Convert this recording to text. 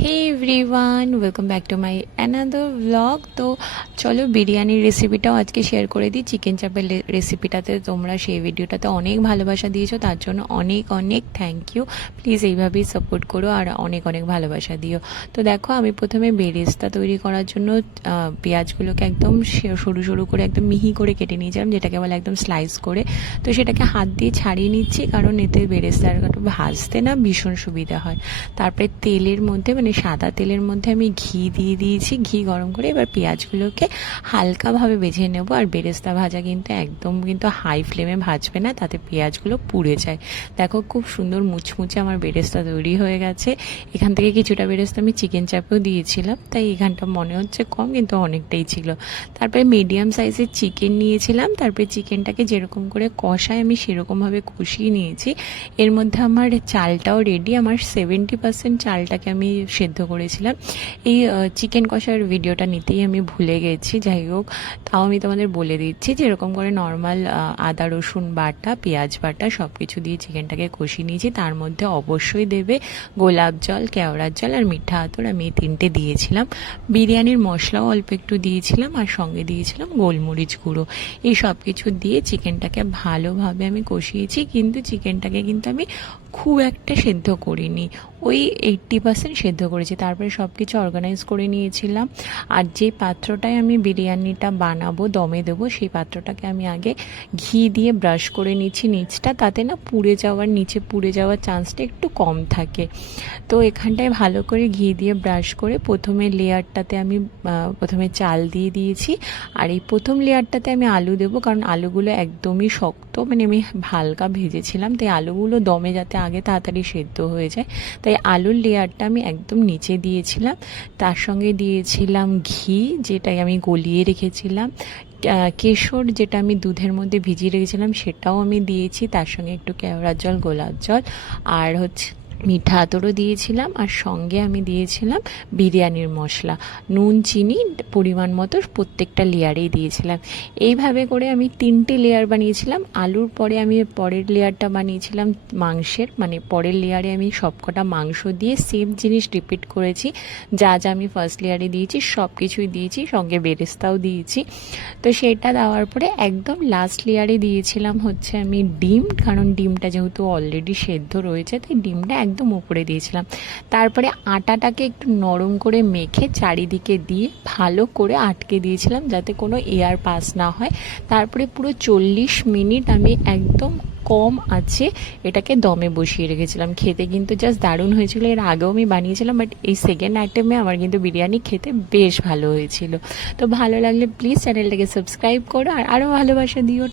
Hey everyone, welcome back to my another blog. তো চলো বিরিয়ানির রেসিপিটাও আজকে শেয়ার করে দিই। চিকেন চাপের রেসিপিটাতে তোমরা সেই ভিডিওটাতে অনেক ভালোবাসা দিয়েছো, তার জন্য অনেক অনেক থ্যাংক ইউ। প্লিজ এইভাবেই সাপোর্ট করো আর অনেক অনেক ভালোবাসা দিও। তো দেখো, আমি প্রথমে বেরেস্তা তৈরি করার জন্য পেঁয়াজগুলোকে একদম সরু সরু করে একদম মিহি করে কেটে নিয়েছিলাম, যেটাকে বলে একদম স্লাইস করে। তো সেটাকে হাত দিয়ে ছাড়িয়ে নিচ্ছি, কারণ এতে বেরেস্তার ভাজতে না ভীষণ সুবিধা হয়। তারপরে তেলের মধ্যে মানে সাদা তেলের মধ্যে আমি ঘি দিয়ে দিয়েছি, ঘি গরম করে এবার পেঁয়াজগুলোকে হালকাভাবে ভেজে নেব। আর বেরেস্তা ভাজা কিন্তু একদম কিন্তু হাই ফ্লেমে ভাজবে না, তাতে পেঁয়াজগুলো পুড়ে যায়। দেখো খুব সুন্দর মুচমুচে আমার বেরেস্তা তৈরি হয়ে গেছে। এখান থেকে কিছুটা বেরেস্তা আমি চিকেন চাপেও দিয়েছিলাম, তাই এখানটা মনে হচ্ছে কম, কিন্তু অনেকটাই ছিল। তারপরে মিডিয়াম সাইজের চিকেন নিয়েছিলাম, তারপরে চিকেনটাকে যেরকম করে কষায় আমি সেরকমভাবে কষিয়ে নিয়েছি। এর মধ্যে আমার চালটাও রেডি, আমার 70% চালটাকে আমি সেদ্ধ করেছিলাম। এই চিকেন কষার ভিডিওটা নিতেই আমি ভুলে গেছি, যাই হোক তাও আমি তোমাদের বলে দিচ্ছি যে এরকম করে নর্মাল আদা রসুন বাটা, পেঁয়াজ বাটা সব কিছু দিয়ে চিকেনটাকে কষিয়ে নিয়েছি। তার মধ্যে অবশ্যই দেবে গোলাপ জল, কেওড়ার জল আর মিঠা আতর, আমি এই তিনটে দিয়েছিলাম। বিরিয়ানির মশলাও অল্প একটু দিয়েছিলাম, আর সঙ্গে দিয়েছিলাম গোলমরিচ গুঁড়ো। এই সব কিছু দিয়ে চিকেনটাকে ভালোভাবে আমি কষিয়েছি, কিন্তু চিকেনটাকে কিন্তু আমি খুব একটা সেদ্ধ করিনি, ওই 80% সেদ্ধ করেছি। তারপরে সব কিছু অর্গানাইজ করে নিয়েছিলাম। আর যে পাত্রটায় আমি বিরিয়ানিটা বানাবো, দমে দেবো, সেই পাত্রটাকে আমি আগে ঘি দিয়ে ব্রাশ করে নিচ্ছি নিচটা, তাতে না নিচে পুড়ে যাওয়ার চান্সটা একটু কম থাকে। তো এখানটায় ভালো করে ঘি দিয়ে ব্রাশ করে প্রথমে লেয়ারটাতে আমি প্রথমে চাল দিয়ে দিয়েছি। আর এই প্রথম লেয়ারটাতে আমি আলু দেবো, কারণ আলুগুলো একদমই শক্ত, মানে আমি হালকা ভেজেছিলাম, তাই আলুগুলো দমে যাতে আগে তাড়াতাড়ি সেদ্ধ হয়ে যায়, তাই আলুর লেয়ারটা আমি একদম নিচে দিয়েছিলাম। তার সঙ্গে দিয়েছিলাম ঘি, যেটাই আমি গলিয়ে রেখেছিলাম। কেশর, যেটা আমি দুধের মধ্যে ভিজিয়ে রেখেছিলাম, সেটাও আমি দিয়েছি। তার সঙ্গে একটু কেওড়ার জল, গোলাপ জল, আর মিঠা আতরও দিয়েছিলাম। আর সঙ্গে আমি দিয়েছিলাম বিরিয়ানির মশলা, নুন চিনি পরিমাণ মতো প্রত্যেকটা লেয়ারেই দিয়েছিলাম। এইভাবে করে আমি 3টে লেয়ার বানিয়েছিলাম। আলুর পরে আমি পরের লেয়ারটা বানিয়েছিলাম মাংসের, মানে পরের লেয়ারে আমি সবকটা মাংস দিয়ে সেম জিনিস রিপিট করেছি। যা যা আমি ফার্স্ট লেয়ারে দিয়েছি সব কিছুই দিয়েছি, সঙ্গে বেরেস্তাও দিয়েছি। তো সেটা দেওয়ার পরে একদম লাস্ট লেয়ারে দিয়েছিলাম হচ্ছে আমি ডিম, কারণ ডিমটা যেহেতু অলরেডি সেদ্ধ রয়েছে, তাই ডিমটা একদম উপরে দিয়েছিলাম। তারপরে আটাটাকে একটু নরম করে মেখে চারিদিকে দিয়ে ভালো করে আটকে দিয়েছিলাম, যাতে কোনো এয়ার পাস না হয়। তারপরে পুরো 40 মিনিট আমি একদম কম আছে এটাকে দমে বসিয়ে রেখেছিলাম। খেতে কিন্তু জাস্ট দারুণ হয়েছিল। এর আগেও আমি বানিয়েছিলাম, বাট এই সেকেন্ড আইটেমে আমার কিন্তু বিরিয়ানি খেতে বেশ ভালো হয়েছিল। তো ভালো লাগলে প্লিজ চ্যানেলটাকে সাবস্ক্রাইব করো আর আরও ভালোবাসা দিও।